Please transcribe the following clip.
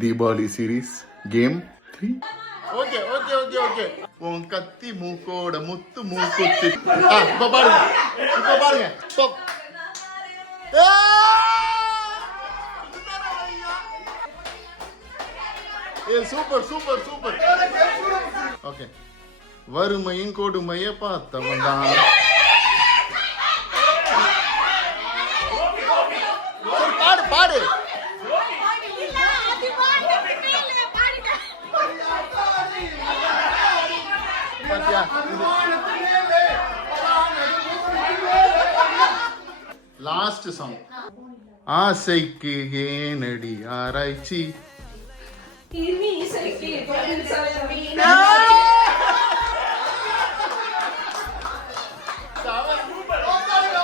Deepavali series game 3. Okay. உன் கத்தி மூக்கோட முத்து மூக்குத்தி. இப்ப பாருங்க. Stop. Super. Okay. வறுமையின் கொடுமையை பார்த்தவன் தான். பாடு. Last song. ஆசைக்கு ஏனடி ஆராய்ச்சி.